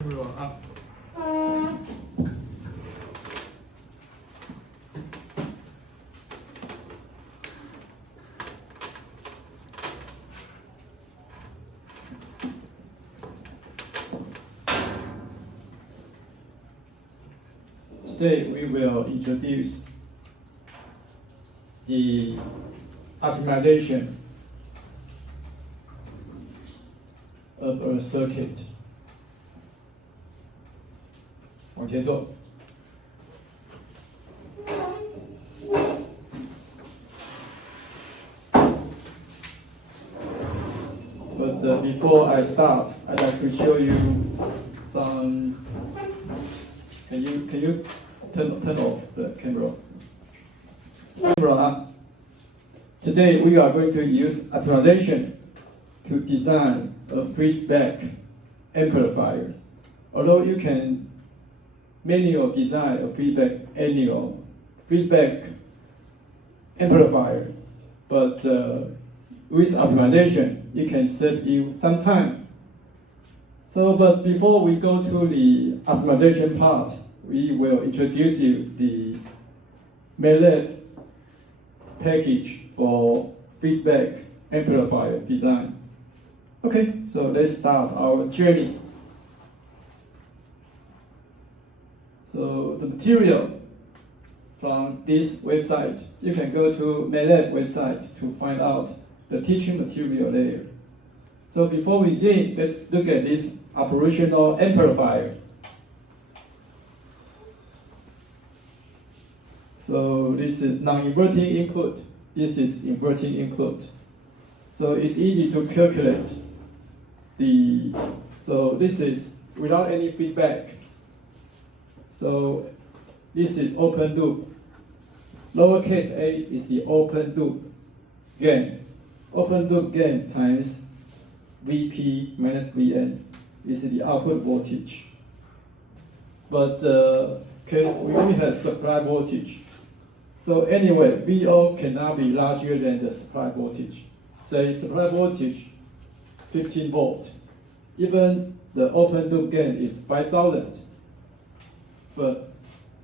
Up. Today we will introduce the optimization of a circuit. 往前走。But before I start, I'd like to show you some. Can you turn off the camera? Camera up. Today we are going to use optimization to design a feedback amplifier. Although you can manual design a feedback amplifier, but with optimization, it can save you some time. So, but before we go to the optimization part, we will introduce you the MATLAB package for feedback amplifier design. Okay, so let's start our journey. So the material from this website, you can go to MATLAB website to find out the teaching material there. So before we begin, let's look at this operational amplifier. So this is non-inverting input, this is inverting input. So it's easy to calculate so this is without any feedback. So this is open loop. Lowercase a is the open loop gain. Open loop gain times Vp minus Vn is the output voltage. But because we only have supply voltage, so anyway, Vo cannot be larger than the supply voltage. Say supply voltage 15 volt. Even the open loop gain is 5,000. But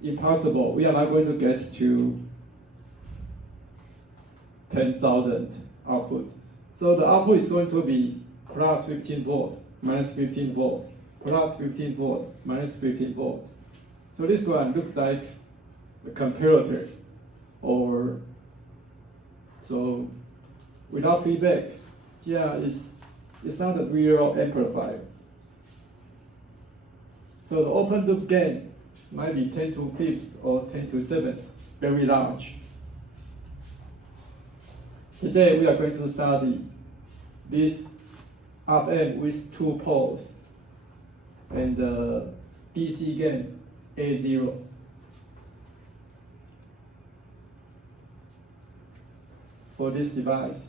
impossible. We are not going to get to 10,000 output. So the output is going to be plus 15 volt, minus 15 volt, plus 15 volt, minus 15 volt. So this one looks like a comparator, or so without feedback. Yeah, it's not a real amplifier. So the open loop gain might be 10 to 5th or 10 to 7th, very large. Today we are going to study this op-amp with 2 poles and DC gain A0. For this device.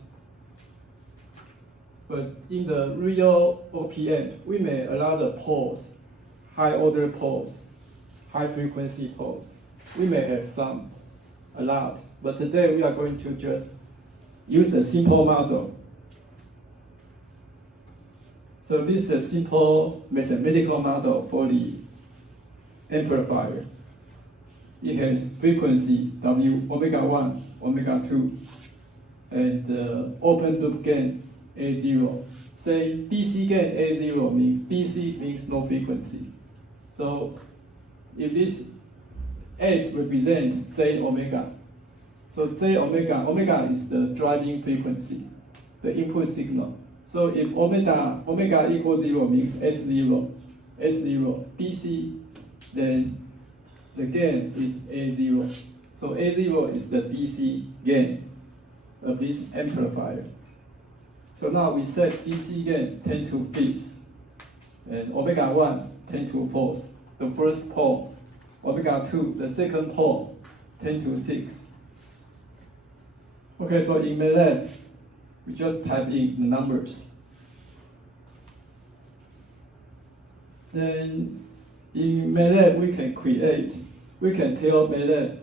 But in the real op-amp, we may allow the poles, high order poles, high frequency poles. We may have some, a lot, but today we are going to just use a simple model. So this is a simple mathematical model for the amplifier. It has frequency W, omega 1, omega 2, and open loop gain A0. Say DC gain A0 means DC means no frequency. So if this S represents J omega, so J omega is the driving frequency, the input signal. So if omega equals 0 means S0 DC, then the gain is A0. So A0 is the DC gain of this amplifier. So now we set DC gain 10 to 5th, and omega 1 10 to 4th. The first pole, omega 2, the second pole, 10 to 6. Okay, so in MATLAB, we just type in the numbers. Then in MATLAB, we can tell MATLAB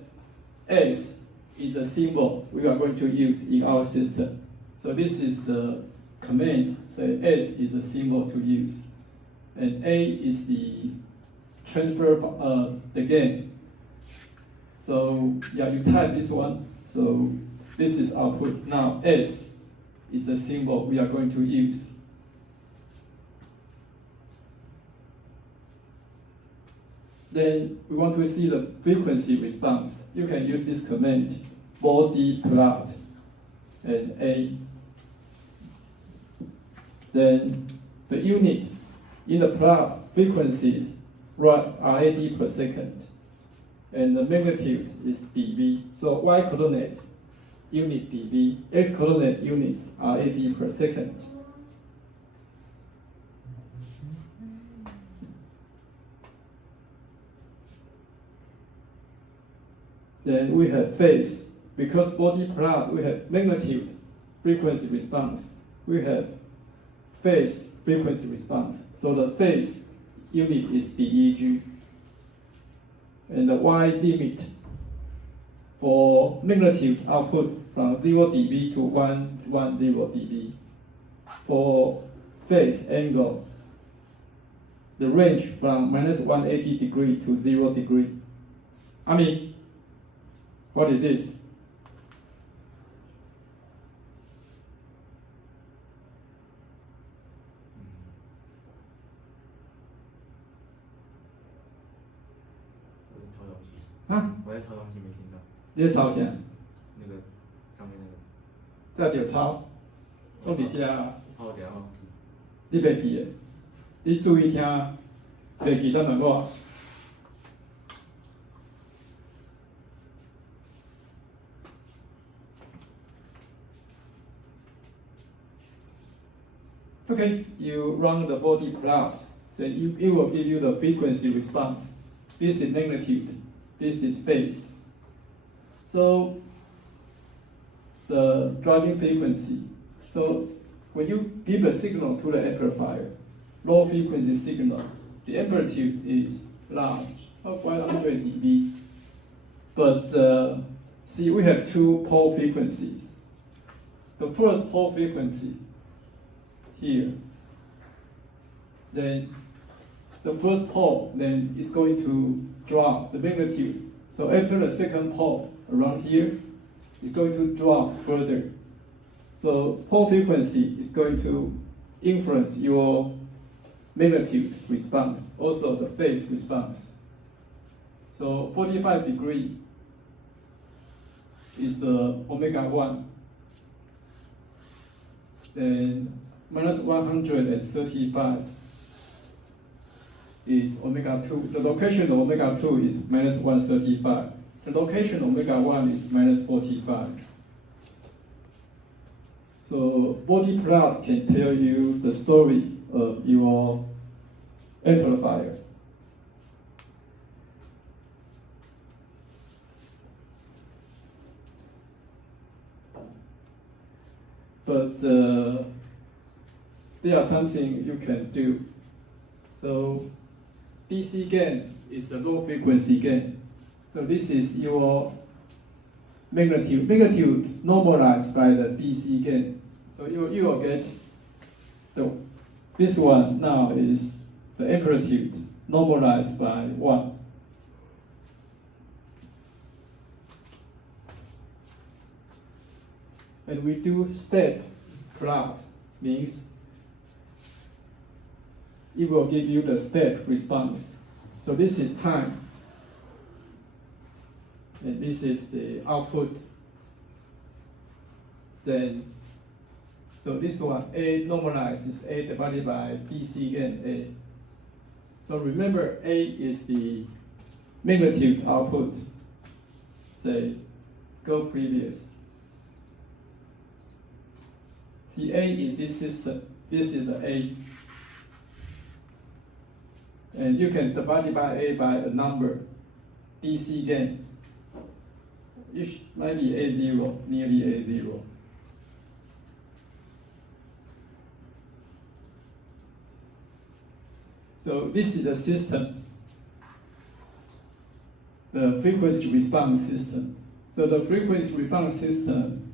S is a symbol we are going to use in our system. So this is the command, say S is a symbol to use. and A is the transfer the gain. So yeah, you type this one. So this is output. Now S is the symbol we are going to use. Then we want to see the frequency response. You can use this command, body plot, and A. Then the unit in the plot frequencies RAD per second, and the magnitude is dB. So Y coordinate unit dB, X coordinate units RAD per second. Then we have phase. Because body plot, we have magnitude, frequency response. We have phase, frequency response. So the phase unit is DEG. And the Y limit for magnitude output from 0 dB to 110 dB. For phase angle, the range from minus 180 degree to 0 degree. I mean, what is this?我在抄东西没听到。你在抄啥？那个上面那个。这就抄，拢伫遮啊。我等下忘记。你袂记的，你注意听，袂记咱问我。Okay, you run the body plot, then it will give you the frequency response. This is magnitude, this is phase. So the driving frequency. So when you give a signal to the amplifier, low frequency signal, the amplitude is large, 500 dB. But see, we have two pole frequencies. The first pole frequency here, then the first pole then is going to drop the magnitude. So after the second pole around here, it's going to drop further. So pole frequency is going to influence your magnitude response, also the phase response. So 45 degree is the omega 1. Then minus 135 is omega 2. The location of omega 2 is minus 135. The location of omega 1 is minus 45. So body plot can tell you the story of your amplifier. But there are something you can do. So DC gain is the low frequency gain. So this is your magnitude. Magnitude normalized by the DC gain. So you will get this one now is the amplitude normalized by 1. And we do step plot, means it will give you the step response. So this is time, and this is the output. Then, so this one, A normalized is A divided by DC gain A. So remember, A is the magnitude output. Say, go previous. See, A is this system. This is the A. And you can divide by A by a number, DC gain. It might be A0, nearly A0. So this is the system, the frequency response system. So the frequency response system,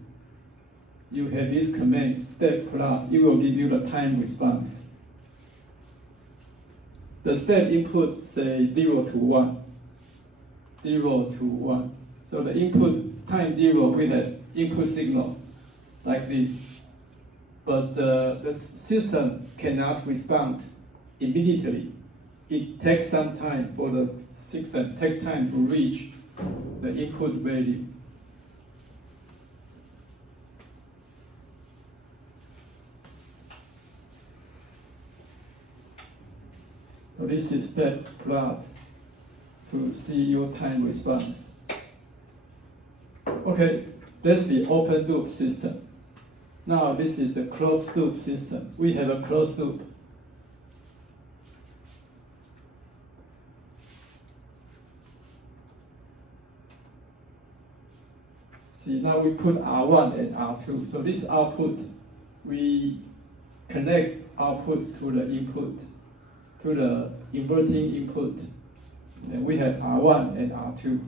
you have this command, step plot, it will give you the time response. the step input say 0 to 1. 0 to 1. So the input time 0 with an input signal like this. But the system cannot respond immediately. It takes some time for the system take time to reach the input value. So this is step plot to see your time response. Okay, that's the open loop system. Now this is the closed loop system. We have a closed loop. See, now we put R1 and R2. So this output, we connect output to the input, to the inverting input. And we have R1 and R2.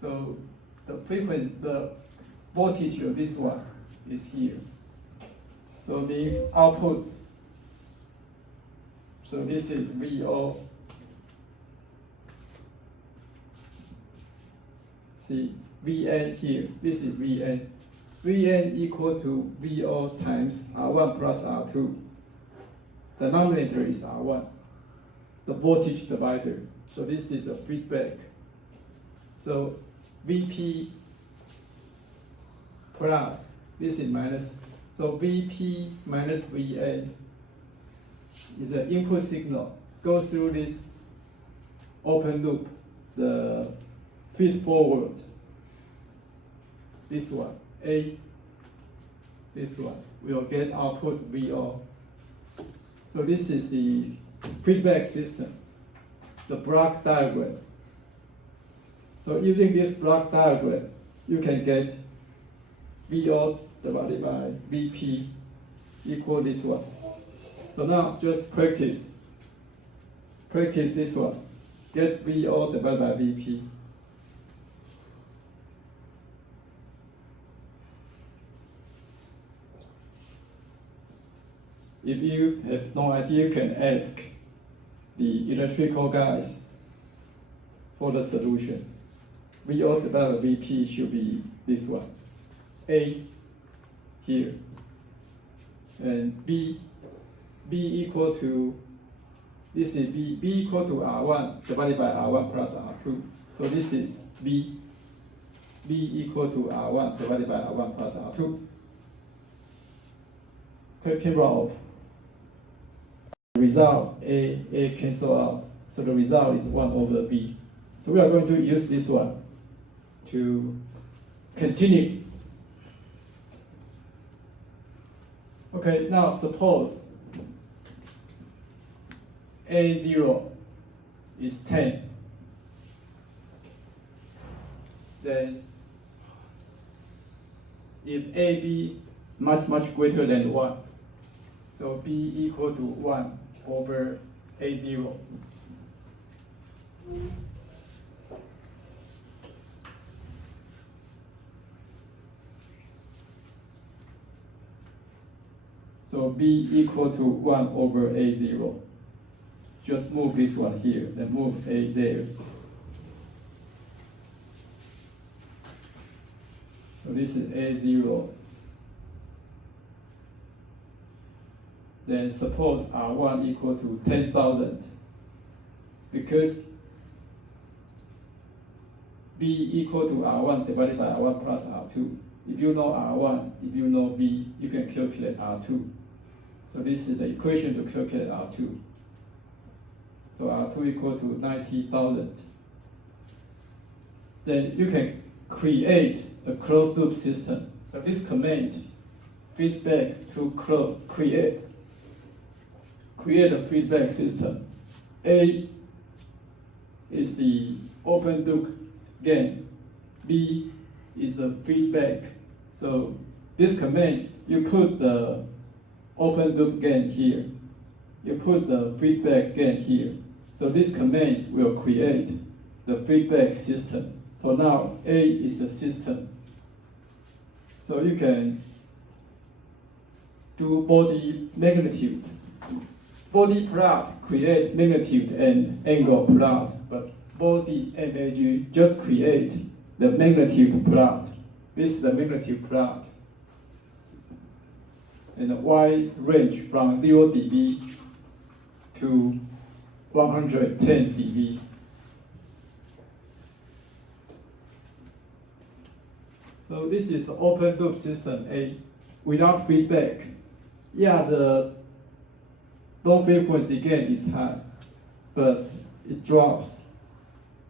So the frequency, the voltage of this one is here. So means output. So this is VO. See, Vn here, this is Vn. Vn equal to VO times R1 plus R2. The denominator is R1, the voltage divider. So this is the feedback. So Vp plus, this is minus. So Vp minus Vn is the input signal. Goes through this open loop, the feed forward. This one, A, this one, will get output VO. So this is the feedback system, the block diagram. So using this block diagram, you can get VO divided by Vp equal this one. So now just practice this one. Get VO divided by Vp. If you have no idea, you can ask the electrical guys for the solution. VO divided by Vp should be this one. A here. And B equal to, this is B equal to R1 divided by R1 plus R2. So this is B equal to R1 divided by R1 plus R2. Turn camera off. Result A cancel out. So the result is 1 over B. So we are going to use this one to continue. Okay, now suppose A0 is 10. Then if AB much greater than 1, so B equal to 1 over A0. So B equal to 1 over A0. Just move this one here, then move A there. So this is A0. Then suppose R1 equal to 10,000. Because B equal to R1 divided by R1 plus R2. If you know R1, if you know B, you can calculate R2. So this is the equation to calculate R2. So R2 equal to 90,000. Then you can create a closed loop system. So this command, feedback to create a feedback system. A is the open loop gain. B is the feedback. So this command, you put the open loop gain here. You put the feedback gain here. So this command will create the feedback system. So now A is the system. So you can do body magnitude. body plot create magnitude and angle plot, but body MAG just create the magnitude plot. This is the magnitude plot. And the Y range from 0 dB to 110 dB. So this is the open loop system A without feedback. Yeah, the low frequency gain is high, but it drops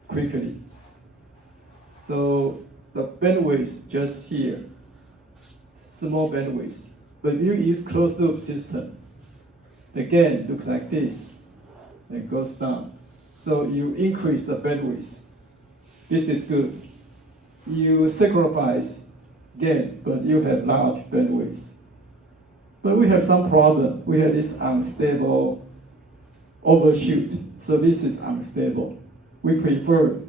quickly. So the bandwidth just here, small bandwidth. But if you use closed loop system, the gain looks like this and goes down. So you increase the bandwidth. This is good. You sacrifice gain, but you have large bandwidth. But we have some problem. We have this unstable overshoot. So this is unstable. We prefer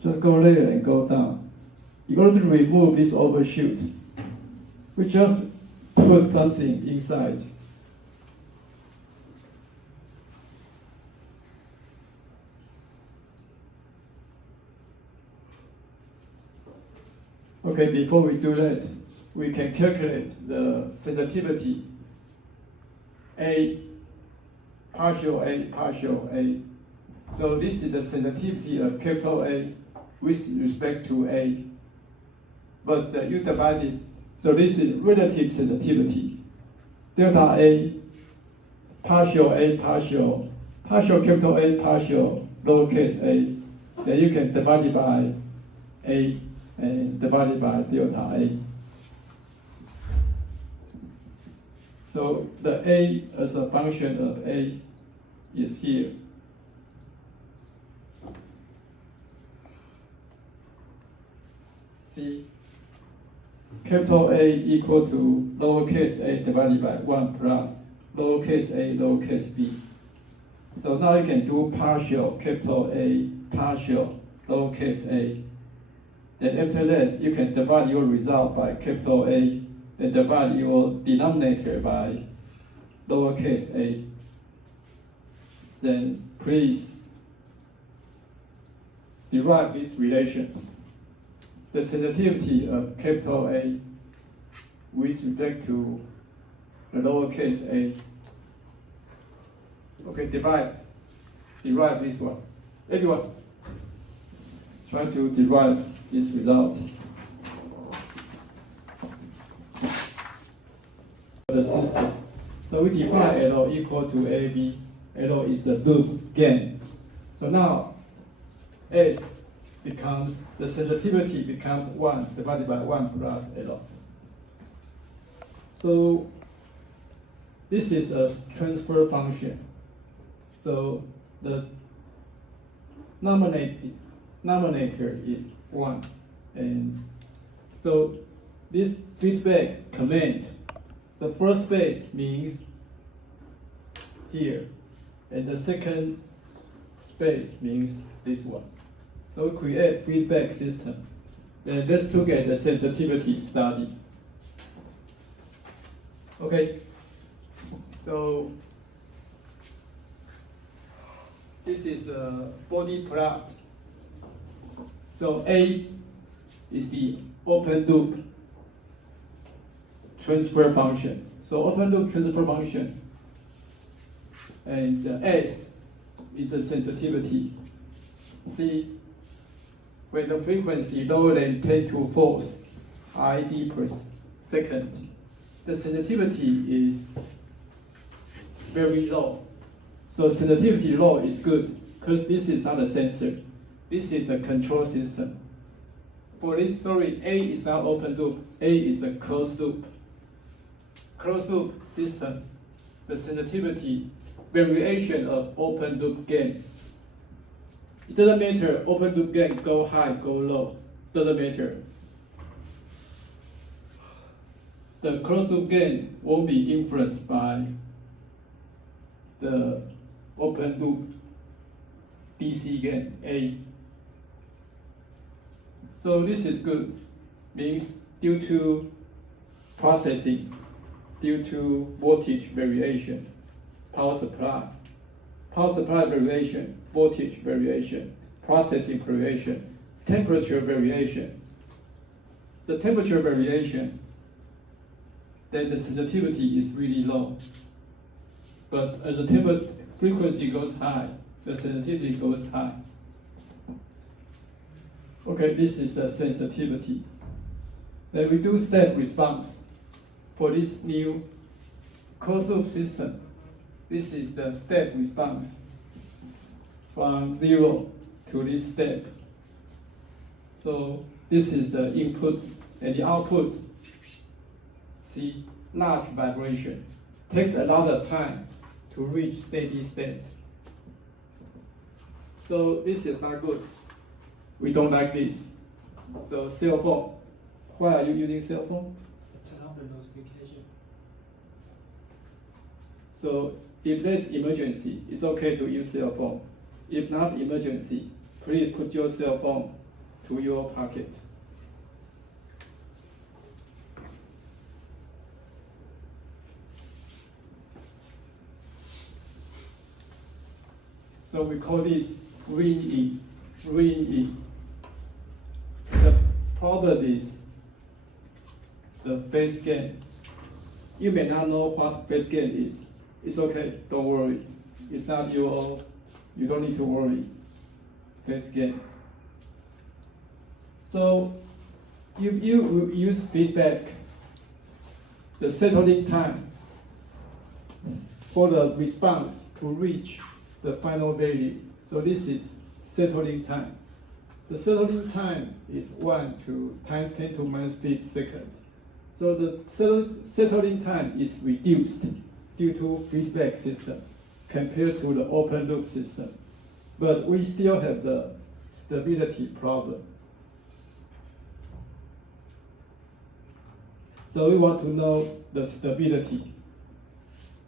just go there and go down. In order to remove this overshoot, we just put something inside. Okay, before we do that, we can calculate the sensitivity A, partial A, partial A. So this is the sensitivity of capital A with respect to A. But you divide it, so this is relative sensitivity. Delta A, partial capital A, partial lowercase a. Then you can divide it by A and divide it by delta A. So the A as a function of A is here. See, capital A equal to lowercase a divided by 1 plus lowercase a, lowercase b. So now you can do partial capital A, partial lowercase a. Then after that, you can divide your result by capital A, then divide your denominator by lowercase a. Then please derive this relation. The sensitivity of capital A with respect to the lowercase a. Okay, derive this one. Everyone, try to derive this result. The system. So we define L equal to AB. L is the loop gain. So now S becomes, the sensitivity becomes 1 divided by 1 plus L. So this is a transfer function. So the denominator is 1. And so this feedback command, the first base means here, and the second space means this one. So we create feedback system. Then let's look at the sensitivity study. Okay, so this is the body plot. So A is the open loop transfer function. So open loop transfer function, and S is the sensitivity. See, when the frequency lower than 10 to 4 ID per second, the sensitivity is very low. So sensitivity low is good because this is not a sensor. This is a control system. For this story, A is not open loop. A is a closed loop. Closed loop system, the sensitivity variation of open loop gain. It doesn't matter open loop gain go high, go low. Doesn't matter. The closed loop gain won't be influenced by the open loop DC gain A. So this is good. Means due to processing, due to voltage variation, power supply, power supply variation, voltage variation, processing variation, temperature variation. The temperature variation, then the sensitivity is really low. But as the frequency goes high, the sensitivity goes high. Okay, this is the sensitivity. Then we do step response for this new closed loop system. This is the step response from 0 to this step. So this is the input and the output. See, large vibration. Takes a lot of time to reach steady state. So this is not good. We don't like this. So cell phone. Why are you using cell phone? Turn off the notification. So if there's emergency, it's okay to use cell phone. If not emergency, please put your cell phone to your pocket. So we call this ring in. The problem is the phase gain. You may not know what phase gain is. It's okay, don't worry. It's not you don't need to worry. Phase gain. So if you use feedback, the settling time for the response to reach the final value. So this is settling time. The settling time is 1 to times 10 to minus 5 seconds. So the settling time is reduced due to feedback system compared to the open loop system. But we still have the stability problem. So we want to know the stability.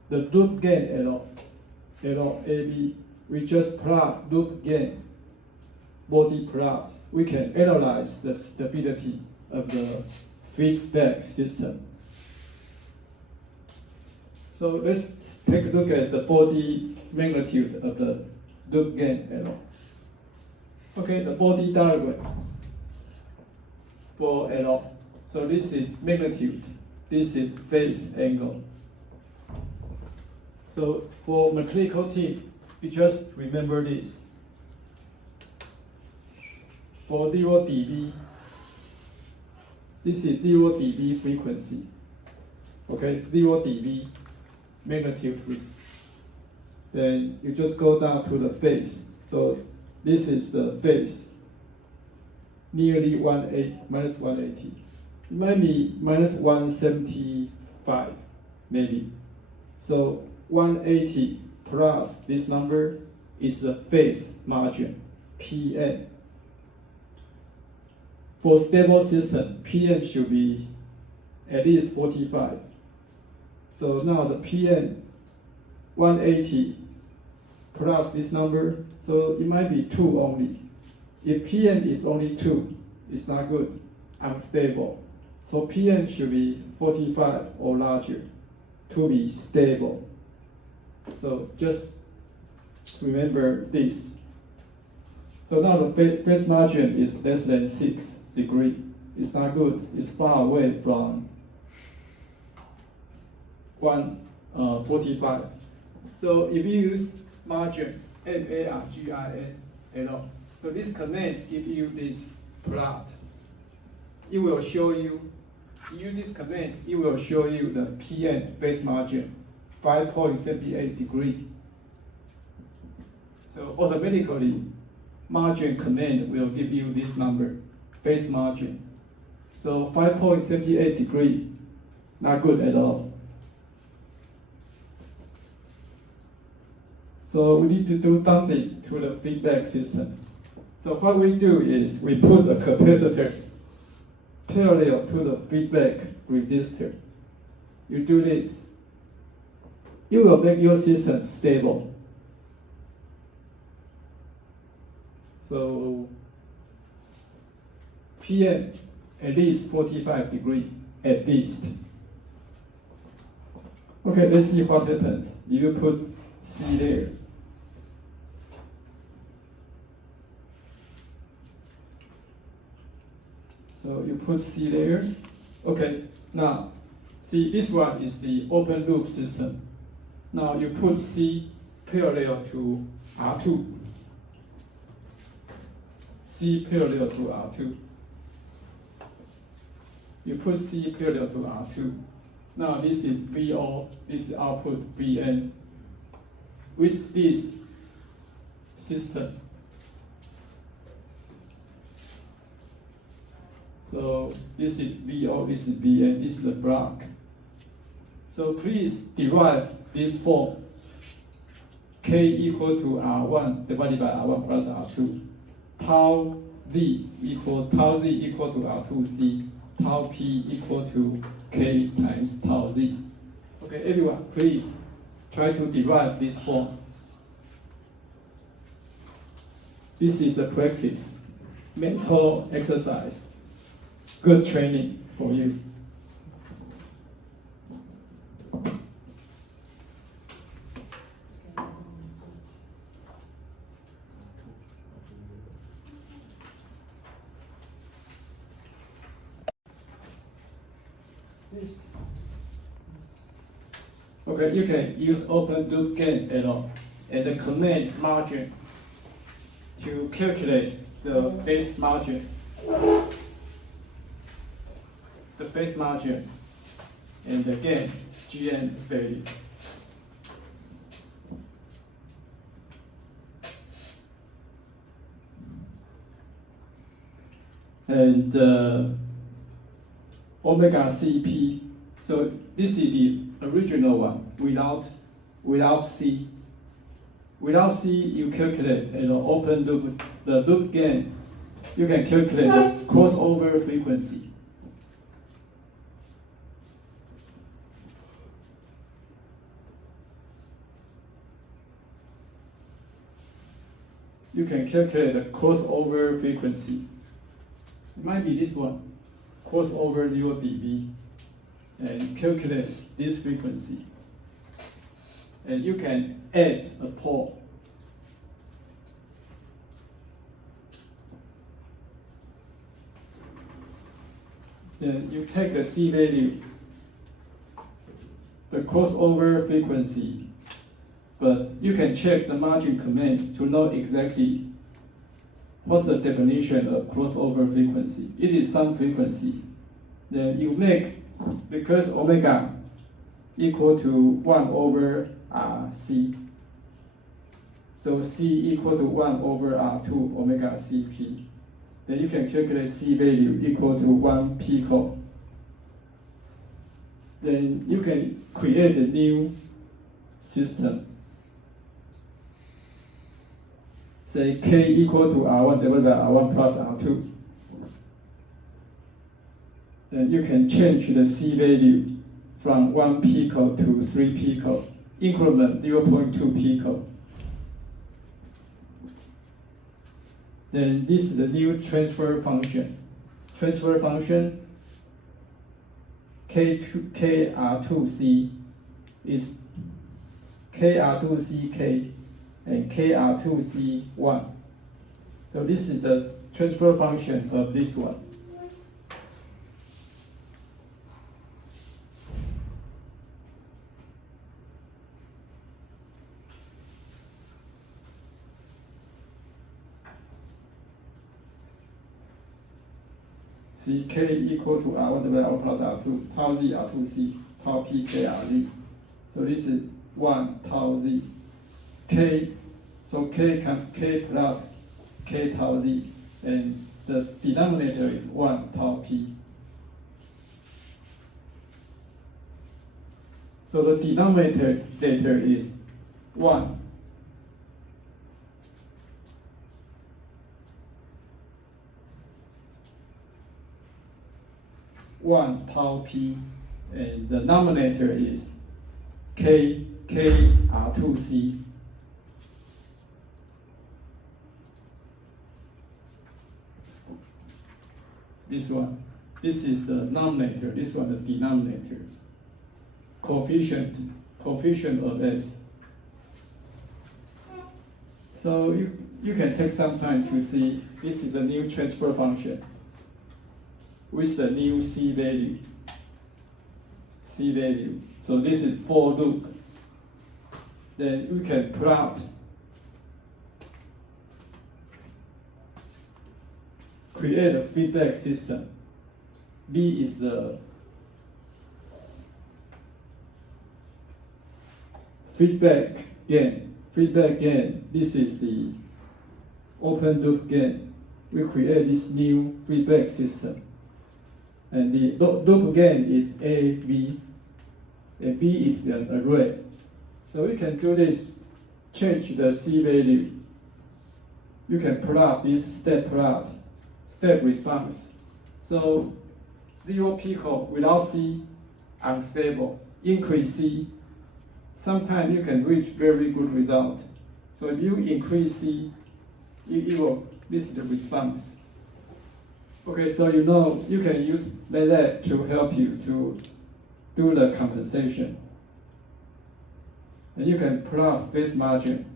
The loop gain LAB, we just plot loop gain body plot. We can analyze the stability of the feedback system. So let's take a look at the body magnitude of the loop gain LO. Okay, the body diagram for LO. So this is magnitude, this is phase angle. So for mechanical team, you just remember this. For 0 dB, this is 0 dB frequency. Okay, 0 dB magnitude risk. Then you just go down to the phase. So this is the phase, nearly minus 180. It might be minus 175, maybe. So 180 plus this number is the phase margin, PM. For stable system, PM should be at least 45. So now the PM 180 plus this number, so it might be 2 only. If PM is only 2, it's not good, unstable. So PM should be 45 or larger to be stable. So just remember this. So now the phase margin is less than 6 degrees. It's not good. It's far away from 145. So if you use margin, MARGIN, so this command give you this plot. It will show you, use this command, it will show you the PM phase margin, 5.78 degrees. So automatically, margin command will give you this number, phase margin. So 5.78 degrees, not good at all. So we need to do something to the feedback system. So what we do is we put a capacitor parallel to the feedback resistor. You do this, it will make your system stable. So PM at least 45 degrees, at least. Okay, let's see what happens if you put C there. So you put C there. Okay, now, see, this one is the open loop system. Now you put C parallel to R2. C parallel to R2. You put C parallel to R2. Now this is VO, this is output VN. With this system, so this is VO, this is VN, this is the block. So please derive this form. K equal to R1 divided by R1 plus R2. Tau Z equal to R2C. Tau P equal to K times tau Z. Okay, everyone, please try to derive this form. This is the practice, mental exercise, good training for you. Okay, you can use open loop gain error and the command margin to calculate the phase margin. The phase margin and the gain GN value. And omega CP. So this is the original one without C. Without C, you calculate the open loop, the loop gain. You can calculate the crossover frequency. You can calculate the crossover frequency. It might be this one, crossover 0 dB, and calculate this frequency. And you can add a pole. Then you take the C value, the crossover frequency, but you can check the margin command to know exactly what's the definition of crossover frequency. It is some frequency. Then you make, because omega equal to 1 over C. So C equal to 1 over R2 omega CP. Then you can calculate C value equal to 1 pico. Then you can create a new system. Say K equal to R1 divided by R1 plus R2. Then you can change the C value from 1 pico to 3 pico, increment 0.2 pico. Then this is the new transfer function. Transfer function KR2C is KR2CK and KR2C1. So this is the transfer function of this one. See, K equal to R1 divided by R plus R2, tau Z R2C, tau P K RZ. So this is 1 tau Z. K, so K comes K plus K tau Z, and the denominator is 1 tau P. So the denominator is 1. One tau P, and the denominator is K R2C. This one, this is the numerator. This one the denominator. Coefficient of S. So you can take some time to see. This is the new transfer function. with the new C value. C value. So this is for loop. Then we can plot create a feedback system. B is the feedback gain. Feedback gain. This is the open loop gain. We create this new feedback system. And the loop gain is A, B. And B is the array. So we can do this, change the C value. You can plot this step response. So 0 pico without C, unstable. Increase C, sometimes you can reach very good result. So if you increase C, this is the response. Okay, so you know you can use MATLAB to help you to do the compensation. And you can plot phase margin.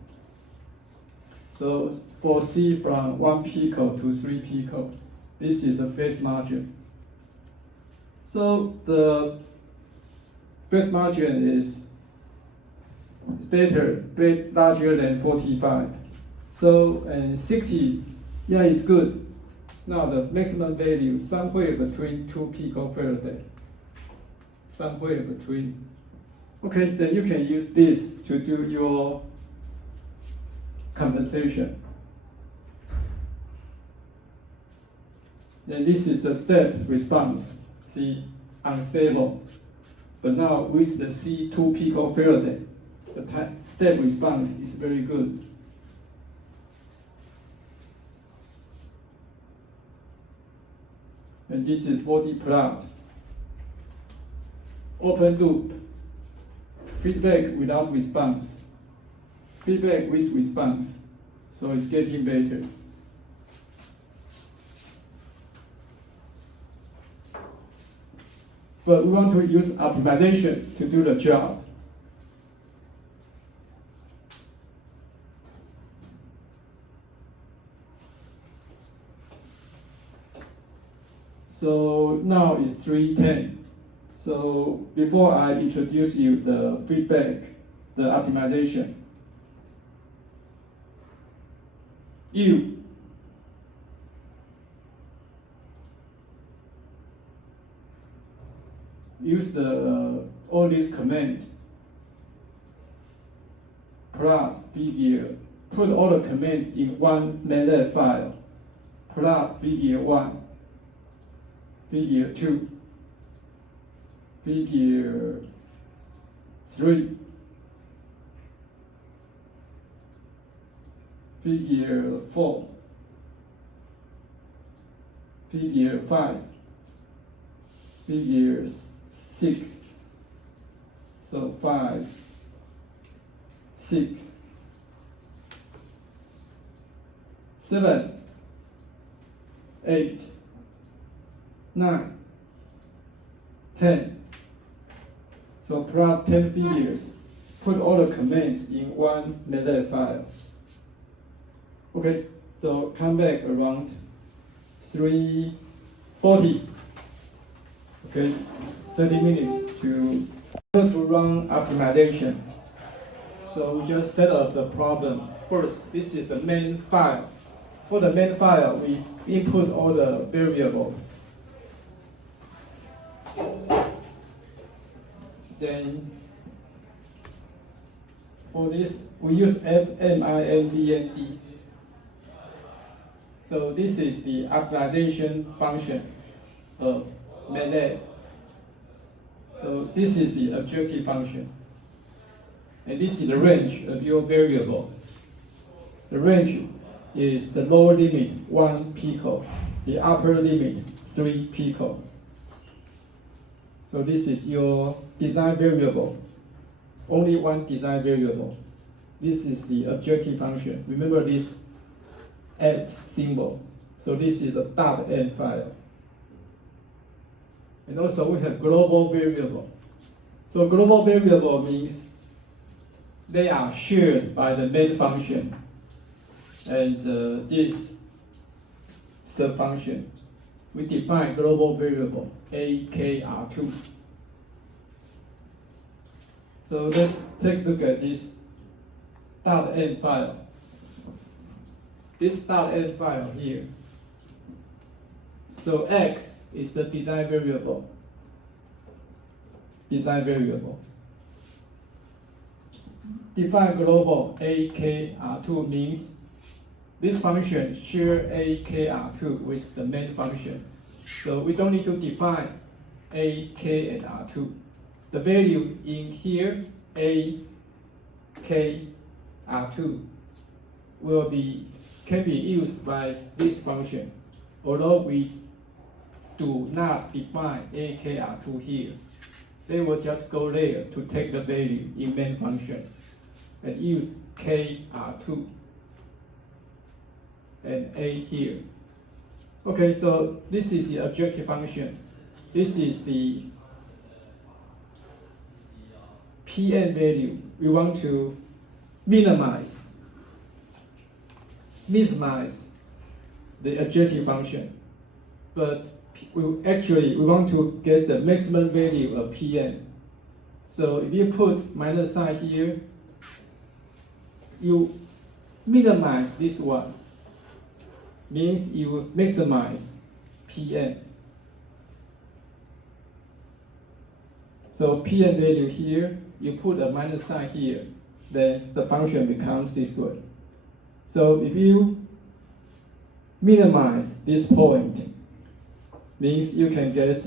So for C from 1 pico to 3 pico, this is the phase margin. So the phase margin is larger than 45. So and 60, yeah, it's good. Now the maximum value somewhere between 2 picofarad. Somewhere between. Okay, then you can use this to do your compensation. Then this is the step response. See, unstable. But now with the C 2 picofarad, the step response is very good. And this is body plot. Open loop. Feedback without response. Feedback with response. So it's getting better. But we want to use optimization to do the job. So now it's 3:10. So before I introduce you the feedback, the optimization, you use all these commands, plot, figure, put all the commands in one MATLAB file. Plot figure 1, figure 2, figure 3, figure 4, figure 5, figure 6. So 5, 6, 7, 8, 9, 10. So plot 10 figures. Put all the commands in one MATLAB file. Okay, so come back around 3:40. Okay, 30 minutes to run optimization. So we just set up the problem. First, this is the main file. For the main file, we input all the variables. Then for this, we use fmindnd. So this is the optimization function of MATLAB. So this is the objective function. And this is the range of your variable. The range is the lower limit 1 pico, the upper limit 3 pico. So this is your design variable. Only one design variable. This is the objective function. Remember this at symbol. So this is a .n file. And also we have global variable. So global variable means they are shared by the main function and this subfunction. we define global variable AKR2. So let's take a look at this .n file. This .n file here. So X is the design variable. Define global AKR2 means this function share AKR2 with the main function. So we don't need to define AK and R2. The value in here, AKR2, can be used by this function, although we do not define AKR2 here. They will just go there to take the value in main function and use KR2 and A here. Okay, so this is the objective function. This is the Pn value. We want to minimize the objective function, but we want to get the maximum value of Pn. So if you put minus sign here, you minimize this one, means you maximize Pn. So Pn value here, you put a minus sign here, then the function becomes this way. So if you minimize this point, means you can get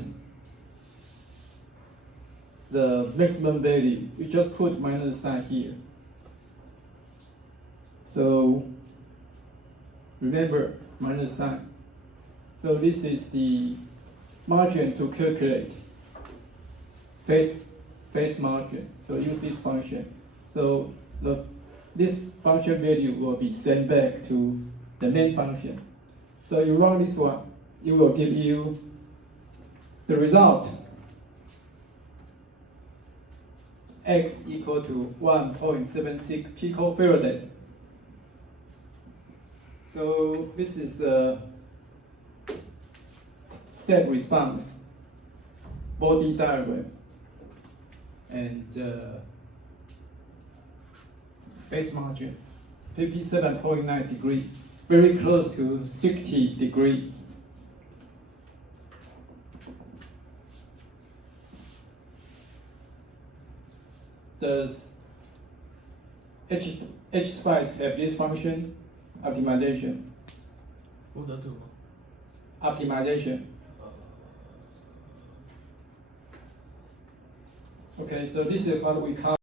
the maximum value. You just put minus sign here. So remember minus sign. So this is the margin to calculate phase margin. So use this function. So this function value will be sent back to the main function. So you run this one, it will give you the result X equal to 1.76 picofarad. So this is the step response body diagram and phase margin 57.9 degrees, very close to 60 degrees. Does H-Spice have this function? Optimization. Optimization. Okay, so this is what we call